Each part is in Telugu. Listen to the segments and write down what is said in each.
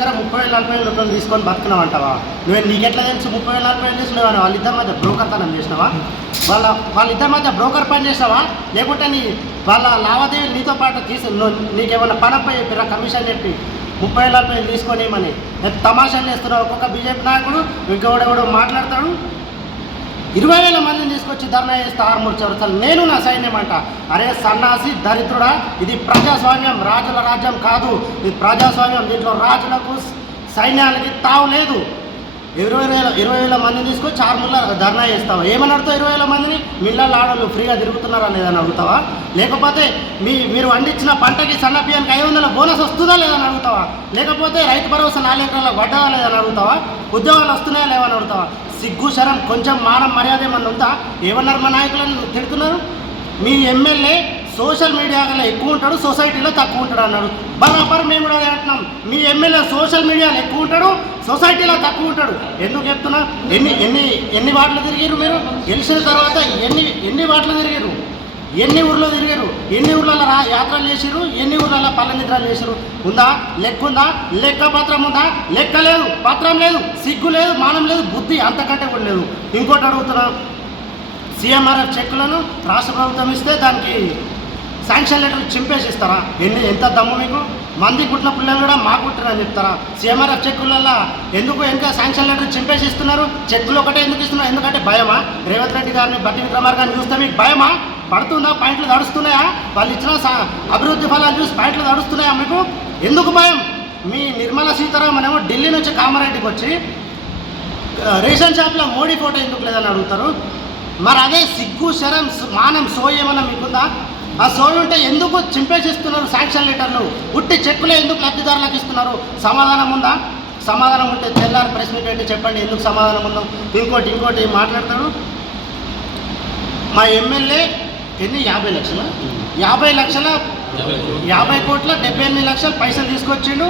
దగ్గర ముప్పై వేల నలభై వేల రూపాయలు తీసుకొని బతుకున్నావు అంటావా నువ్వు నీకెట్లా తెలుసు? ముప్పై వేల నలభై వేలు తీసుకున్నావా వాళ్ళిద్దరి మధ్య బ్రోకర్ తనం చేసినావా? వాళ్ళ వాళ్ళిద్దరి మధ్య బ్రోకర్ పని చేసినావా? లేకుంటే నీ వాళ్ళ లావాదేవీలు నీతో పాటు తీసు నువ్వు నీకేమైనా పనపై చెప్పిరా? కమిషన్ చెప్పి ముప్పై వేల నలభై వేలు తీసుకొని ఏమని? తమాషాలు చేస్తున్నావు. ఒక్కొక్క బీజేపీ నాయకుడు ఇంకెవడెవడో మాట్లాడతాడు. ఇరవై వేల మందిని తీసుకొచ్చి ధర్నా చేస్తే ఆరుమూరు చదువుతాను నేను నా సైన్యం అంట అరే సన్నాసి దరిద్రుడా ఇది ప్రజాస్వామ్యం రాజుల రాజ్యం కాదు. ఇది ప్రజాస్వామ్యం దీంట్లో రాజులకు సైన్యాలకి తావు లేదు. ఇరవై వేల ఇరవై వేల మందిని తీసుకొచ్చి ఆరుమూల ధర్నా చేస్తావా? ఏమని అడుగుతావు ఇరవై వేల మందిని? మిల్లల ఆడలు ఫ్రీగా తిరుగుతున్నారా లేదని అడుగుతావా? లేకపోతే మీ మీరు వండించిన పంటకి సన్న బియ్యానికి ఐదు వందల బోనస్ వస్తుందా లేదని అడుగుతావా? లేకపోతే రైతు భరోసా నాలుగు ఎకరాల పడ్డదా లేదని అడుగుతావా? ఉద్యోగాలు వస్తున్నాయా లేవని అడుగుతావా? సిగ్గు శరం కొంచెం మానం మర్యాద ఏమన్నా ఉందా? ఏమన్నారు మా నాయకులను తిడుతున్నారు. మీ ఎమ్మెల్యే సోషల్ మీడియాలో ఎక్కువ ఉంటాడు సొసైటీలో తక్కువ ఉంటాడు అన్నాడు. బరాబర్ మేము కూడా అంటున్నాం. మీ ఎమ్మెల్యే సోషల్ మీడియాలో ఎక్కువ ఉంటాడు సొసైటీలో తక్కువ ఉంటాడు. ఎందుకు చెప్తున్నా? ఎన్ని ఎన్ని ఎన్ని వార్డులు తిరిగారు మీరు? గెలిచిన తర్వాత ఎన్ని ఎన్ని వార్డులు తిరిగారు ఎన్ని ఊర్లో తిరిగారు? ఎన్ని ఊర్లలో రా యాత్రలు చేసిరు ఎన్ని ఊర్లలో పల్లె నిద్రలు చేసిరు ఉందా? లెక్క ఉందా లెక్క పత్రం ఉందా? లెక్క లేదు. పత్రం లేదు. సిగ్గు లేదు. మానం లేదు. బుద్ధి అంతకంటే కూడా లేదు. ఇంకోటి అడుగుతున్నా. సీఎంఆర్ఎఫ్ చెక్కులను రాష్ట్ర ప్రభుత్వం ఇస్తే దానికి శాంక్షన్ లెటర్ చింపేసి ఇస్తారా ఎన్ని ఎంత దమ్ము మీకు? మంది పుట్టిన పిల్లలు కూడా మా పుట్టినని చెప్తారా? సీఎంఆర్ఎఫ్ చెక్కులలో ఎందుకు ఎంత శాంక్షన్ లెటర్ చింపేసి ఇస్తున్నారు చెక్కులు ఒకటే ఎందుకు ఇస్తున్నారు? ఎందుకంటే భయమా? రేవంత్ రెడ్డి గారిని బట్టి విక్రమార్ గారిని చూస్తే మీకు భయమా? పడుతుందా? పాయింట్లు తడుస్తున్నాయా వాళ్ళు ఇచ్చిన అభివృద్ధి ఫలాలు చూసి పాయింట్లు నడుస్తున్నాయా మీకు? ఎందుకు భయం? మీ నిర్మలా సీతారామన్ ఏమో ఢిల్లీ నుంచి కామారెడ్డికి వచ్చి రేషన్ షాప్లో మోడీ ఫోటో ఎందుకు లేదని అడుగుతారు? మరి అదే సిగ్గు శరం మానం సోయేమన్నా మీకుందా? ఆ సోయి ఉంటే ఎందుకు చింపేసిస్తున్నారు శాంక్షన్ లెటర్లు? ఉట్టి చెక్కులే ఎందుకు లబ్ధిదారులకు ఇస్తున్నారు? సమాధానం ఉందా? సమాధానం ఉంటే తెల్లారి ప్రెస్ మీట్ పెట్టి చెప్పండి ఎందుకు సమాధానం ఉందాం. ఇంకోటి ఇంకోటి మాట్లాడతాడు మా ఎమ్మెల్యే ఎన్ని? యాభై లక్షల? యాభై లక్షల యాభై కోట్ల డెబ్బై ఎనిమిది లక్షల పైసలు తీసుకొచ్చిండు.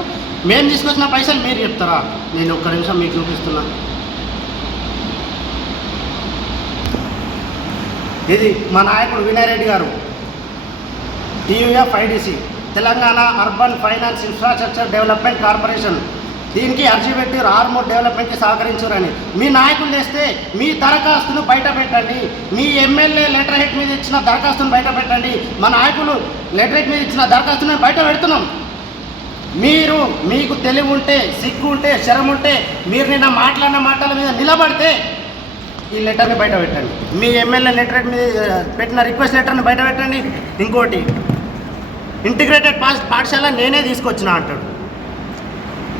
మేము తీసుకొచ్చిన పైసలు మీరు చెప్తారా? నేను ఒక్క నిమిషం మీకు చూపిస్తున్నా. ఇది మా నాయకుడు వినయ్ రెడ్డి గారు. TUF IDC Telangana urban finance infrastructure development corporation. దీనికి అర్జీ పెట్టి ఆర్మూర్ డెవలప్మెంట్కి సహకరించారని. మీ నాయకులు చేస్తే మీ దరఖాస్తును బయట పెట్టండి. మీ ఎమ్మెల్యే లెటర్ హెడ్ మీద ఇచ్చిన దరఖాస్తును బయట పెట్టండి. మా నాయకులు లెటర్ హెడ్ మీద ఇచ్చిన దరఖాస్తును బయట పెడుతున్నాం. మీరు మీకు తెలివి ఉంటే సిగ్గు ఉంటే శరం ఉంటే మీరు నిన్న మాట్లాడిన మాటల మీద నిలబడితే ఈ లెటర్ని బయట పెట్టండి. మీ ఎమ్మెల్యే లెటర్ మీద పెట్టిన రిక్వెస్ట్ లెటర్ని బయట పెట్టండి. ఇంకోటి ఇంటిగ్రేటెడ్ పాఠశాల నేనే తీసుకొచ్చిన అంటాడు.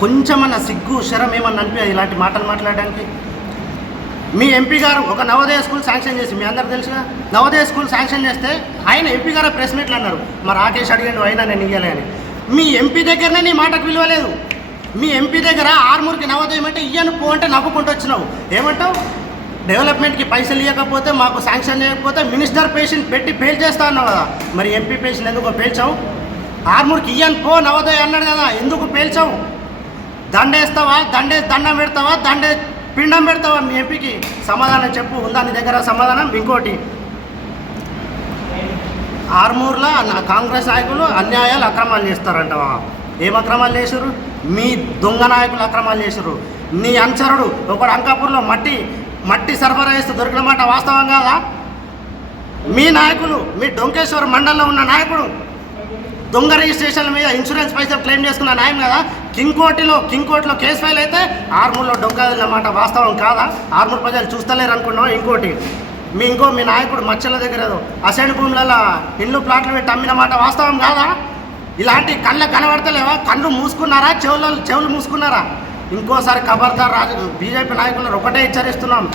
కొంచెమన్నా సిగ్గు శరం ఏమన్నా అనిపి ఇలాంటి మాటలు మాట్లాడడానికి? మీ ఎంపీ గారు ఒక నవోదయ స్కూల్ శాంక్షన్ చేసి మీ అందరు తెలుసుగా? నవోదయ స్కూల్ శాంక్షన్ చేస్తే ఆయన ఎంపీ గారు ప్రెస్ మీట్లు అన్నారు. మరి రాకేష్ అడిగాడు అయినా నేను ఇయ్యలే అని. మీ ఎంపీ దగ్గరనే నీ మాటకు విలువ లేదు. మీ ఎంపీ దగ్గర ఆర్మూర్కి నవోదయం అంటే ఇయ్యను పో అంటే నవ్వుకుంటూ వచ్చినావు. ఏమంటావు? డెవలప్మెంట్కి పైసలు ఇవ్వకపోతే మాకు శాంక్షన్ చేయకపోతే మినిస్టర్ పేషెంట్ పెట్టి ఫెయిల్ చేస్తా అన్నావు కదా. మరి ఎంపీ పేషెంట్ ఎందుకో పేల్చావు? ఆర్మూర్కి ఇయ్యను పో నవోదయ అన్నాడు కదా. ఎందుకు పేల్చావు? దండేస్తావా? దండే దండం పెడతావా? దండే పిండం పెడతావా? మీ ఎంపీకి సమాధానం చెప్పు. ఉందా నీ దగ్గర సమాధానం? ఇంకోటి. ఆర్మూర్లో నా కాంగ్రెస్ నాయకులు అన్యాయాలు అక్రమాలు చేస్తారంటవా? ఏం అక్రమాలు చేశారు మీ దొంగ నాయకులు అక్రమాలు చేశారు నీ అనుచరుడు ఒకడు అంకాపూర్లో మట్టి మట్టి సరఫరా చేస్తూ దొరికిన మాట వాస్తవం కాదా? మీ నాయకులు మీ డొంకేశ్వర్ మండలంలో ఉన్న నాయకుడు దొంగ రిజిస్ట్రేషన్ మీద ఇన్సూరెన్స్ పైసలు క్లెయిమ్ చేసుకున్న న్యాయం కదా? కింగ్ కోర్టులో కింగ్ కోర్టులో కేసు ఫైల్ అయితే ఆర్మూర్లో డొంక వాస్తవం కాదా? ఆర్మూర్ ప్రజలు చూస్తలేరు అనుకున్నాం ఇంకోటి? మీ ఇంకో మీ నాయకుడు మచ్చల దగ్గర ఏదో అసైన్ భూములలో ఇండ్లు ప్లాట్లు పెట్టి అమ్మిన మాట వాస్తవం కాదా? ఇలాంటి కళ్ళ కనబడతలేవా? కళ్ళు మూసుకున్నారా? చెవులు చెవులు మూసుకున్నారా? ఇంకోసారి ఖబర్దార్ రాజు బీజేపీ నాయకులను ఒకటే హెచ్చరిస్తున్నాం.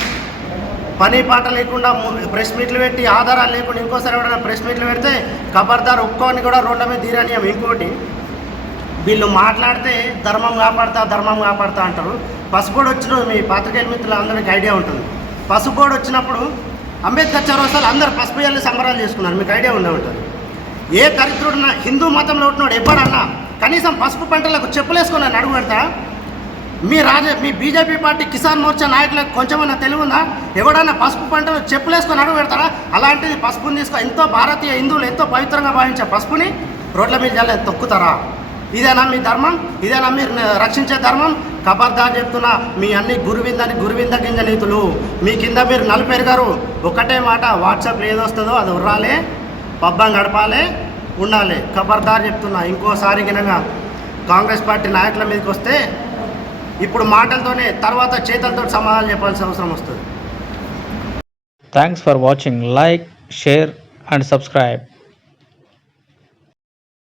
పని పాట లేకుండా ప్రెస్ మీట్లు పెట్టి ఆధారాలు లేకుండా ఇంకోసారి ఎవరైనా ప్రెస్ మీట్లు పెడితే ఖబర్దార్ ఒక్కోని కూడా రోడ్ల మీద తీరనియం ఇంకోటి వీళ్ళు మాట్లాడితే ధర్మం కాపాడతా ధర్మం కాపాడతా అంటారు. పసుపోడు వచ్చిన మీ పాత్రికేయుల మిత్రులు అందరికీ ఐడియా ఉంటుంది. పసుపోడు వచ్చినప్పుడు అంబేద్కర్ చౌరస్తాలు అందరు పసుపు వెళ్ళి సంబరాలు చేసుకున్నారు. మీకు ఐడియా ఉండే ఉంటుంది? ఏ దరిద్రుడున్నా హిందూ మతంలో ఉంటున్నాడు ఎప్పుడన్నా కనీసం పసుపు పంటలకు చెప్పులేసుకుని నడుగు పెడతా మీ రాజ మీ బీజేపీ పార్టీ కిసాన్ మోర్చా నాయకులకు కొంచెమన్నా తెలివి ఉందా? ఎవడన్నా పసుపు పంటలు చెప్పులేసుకొని అడుగు పెడతారా అలాంటిది పసుపుని తీసుకో ఎంతో భారతీయ హిందువులు ఎంతో పవిత్రంగా భావించే పసుపుని రోడ్ల మీద తొక్కుతారా? ఇదేనా మీ ధర్మం? ఇదేనా మీరు రక్షించే ధర్మం? కబర్దా చెప్తున్నా మీ అన్ని గురువిందని గురువింద గింజ నీతులు. మీ కింద మీరు నలుపేరు గారు ఒకటే మాట వాట్సాప్లో ఏదొస్తుందో అది ఉర్రాలి పబ్బం గడపాలి ఉండాలి. కబర్దార్ చెప్తున్నా ఇంకోసారి గినగా కాంగ్రెస్ పార్టీ నాయకుల మీదకి వస్తే ఇప్పుడు మాటలతోనే తర్వాత చేతులతో సమాధానం చెప్పాల్సిన అవసరం వస్తుంది. Thanks for watching like share and subscribe